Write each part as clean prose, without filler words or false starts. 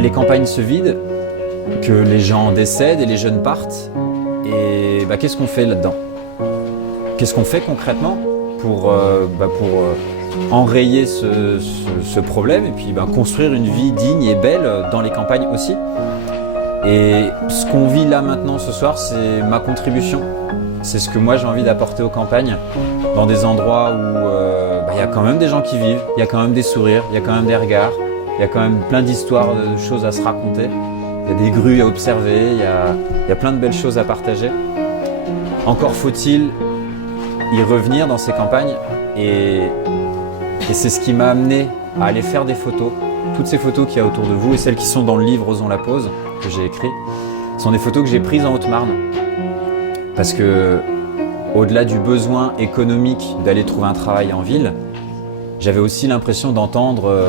les campagnes se vident, que les gens décèdent et les jeunes partent. Et qu'est-ce qu'on fait là-dedans? Qu'est-ce qu'on fait concrètement pour enrayer ce problème et puis construire une vie digne et belle dans les campagnes aussi? Et ce qu'on vit là maintenant ce soir, c'est ma contribution. C'est ce que moi j'ai envie d'apporter aux campagnes, dans des endroits où y a quand même des gens qui vivent, il y a quand même des sourires, il y a quand même des regards, il y a quand même plein d'histoires, de choses à se raconter. Il y a des grues à observer, il y a plein de belles choses à partager. Encore faut-il y revenir dans ces campagnes et c'est ce qui m'a amené à aller faire des photos. Toutes ces photos qu'il y a autour de vous et celles qui sont dans le livre Osons la pause que j'ai écrit sont des photos que j'ai prises en Haute-Marne. Parce que, au-delà du besoin économique d'aller trouver un travail en ville, j'avais aussi l'impression d'entendre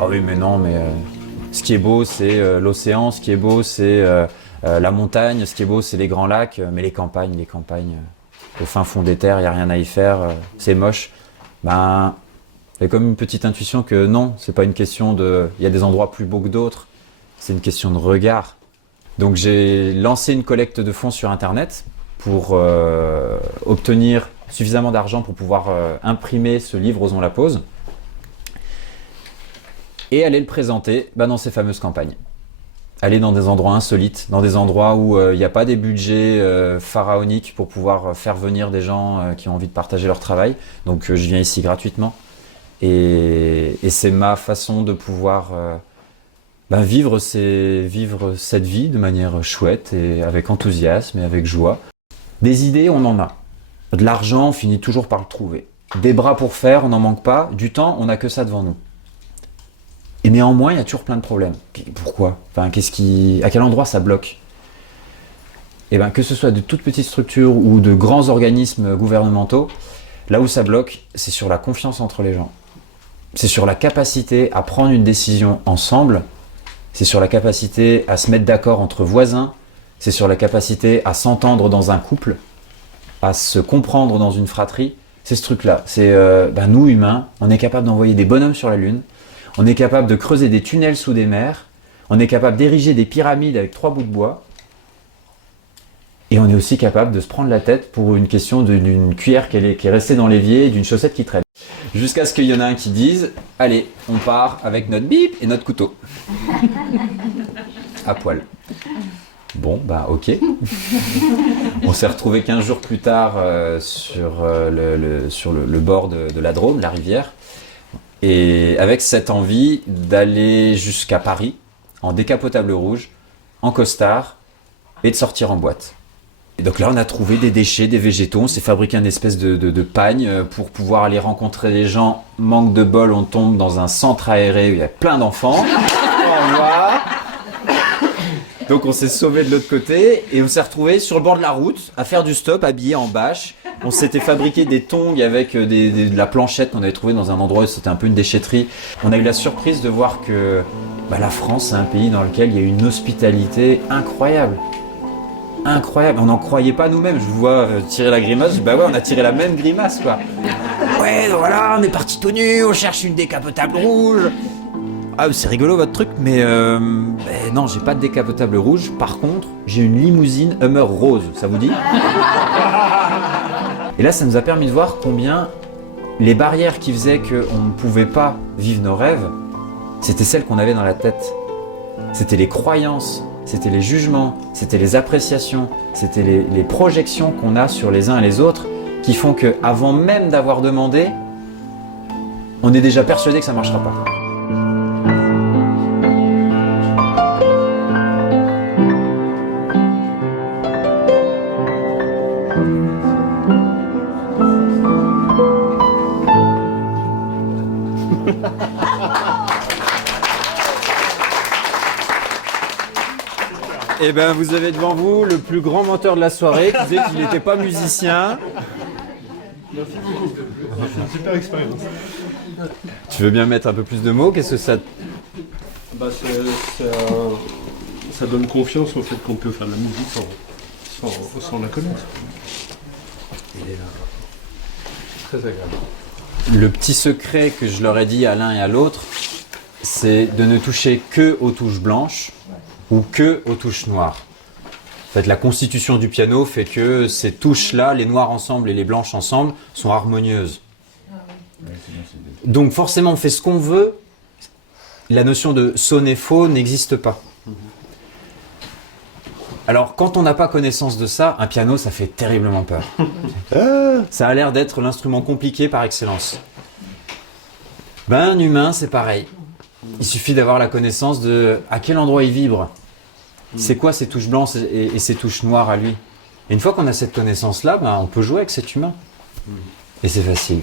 ah oui mais non mais ce qui est beau c'est l'océan, ce qui est beau c'est la montagne, ce qui est beau c'est les grands lacs, mais les campagnes au fin fond des terres, il n'y a rien à y faire, c'est moche. J'ai comme une petite intuition que non, c'est pas une question de... Il y a des endroits plus beaux que d'autres, c'est une question de regard. Donc j'ai lancé une collecte de fonds sur internet pour obtenir suffisamment d'argent pour pouvoir imprimer ce livre Osons la pause et aller le présenter dans ces fameuses campagnes. Aller dans des endroits insolites, dans des endroits où il n'y a pas des budgets pharaoniques pour pouvoir faire venir des gens qui ont envie de partager leur travail. Donc je viens ici gratuitement et c'est ma façon de pouvoir vivre cette vie de manière chouette et avec enthousiasme et avec joie. Des idées, on en a. De l'argent, on finit toujours par le trouver. Des bras pour faire, on n'en manque pas. Du temps, on n'a que ça devant nous. Et néanmoins, il y a toujours plein de problèmes. Pourquoi ? À quel endroit ça bloque ? Que ce soit de toutes petites structures ou de grands organismes gouvernementaux, là où ça bloque, c'est sur la confiance entre les gens. C'est sur la capacité à prendre une décision ensemble. C'est sur la capacité à se mettre d'accord entre voisins. C'est sur la capacité à s'entendre dans un couple, à se comprendre dans une fratrie. C'est ce truc-là. C'est nous, humains, on est capable d'envoyer des bonhommes sur la Lune. On est capable de creuser des tunnels sous des mers. On est capable d'ériger des pyramides avec 3 bouts de bois. Et on est aussi capable de se prendre la tête pour une question d'une cuillère qui est restée dans l'évier et d'une chaussette qui traîne. Jusqu'à ce qu'il y en a un qui dise « Allez, on part avec notre bip et notre couteau. » À poil. Bon, ok. On s'est retrouvés 15 jours plus tard sur le bord de la Drôme, la rivière, et avec cette envie d'aller jusqu'à Paris, en décapotable rouge, en costard, et de sortir en boîte. Et donc là, on a trouvé des déchets, des végétaux, on s'est fabriqué une espèce de pagne pour pouvoir aller rencontrer les gens. Manque de bol, on tombe dans un centre aéré où il y a plein d'enfants. Au revoir. Donc on s'est sauvé de l'autre côté et on s'est retrouvé sur le bord de la route à faire du stop, habillé en bâche. On s'était fabriqué des tongs avec de la planchette qu'on avait trouvé dans un endroit où c'était un peu une déchetterie. On a eu la surprise de voir que la France, c'est un pays dans lequel il y a une hospitalité incroyable. Incroyable, on n'en croyait pas nous-mêmes. Je vous vois tirer la grimace, je dis, ouais, on a tiré la même grimace, quoi. Ouais, voilà, on est parti tout nu, on cherche une décapotable rouge. Ah, c'est rigolo votre truc, mais non, j'ai pas de décapotable rouge. Par contre, j'ai une limousine Hummer rose, ça vous dit ? Et là, ça nous a permis de voir combien les barrières qui faisaient qu'on ne pouvait pas vivre nos rêves, c'était celles qu'on avait dans la tête. C'était les croyances, c'était les jugements, c'était les appréciations, c'était les projections qu'on a sur les uns et les autres qui font qu'avant même d'avoir demandé, on est déjà persuadé que ça ne marchera pas. Eh bien, vous avez devant vous le plus grand menteur de la soirée qui disait qu'il n'était pas musicien. Merci beaucoup. C'est une super expérience. Tu veux bien mettre un peu plus de mots? Qu'est-ce que ça... Ça donne confiance au fait qu'on peut faire de la musique sans la connaître. Il est là. Très agréable. Le petit secret que je leur ai dit à l'un et à l'autre, c'est de ne toucher que aux touches blanches ou que aux touches noires. En fait, la constitution du piano fait que ces touches-là, les noires ensemble et les blanches ensemble, sont harmonieuses. Donc forcément, on fait ce qu'on veut. La notion de sonner faux n'existe pas. Alors, quand on n'a pas connaissance de ça, un piano, ça fait terriblement peur. Ça a l'air d'être l'instrument compliqué par excellence. Ben, un humain, c'est pareil. Il suffit d'avoir la connaissance de à quel endroit il vibre. C'est quoi ces touches blanches et ces touches noires à lui. Et une fois qu'on a cette connaissance-là, ben, on peut jouer avec cet humain. Et c'est facile.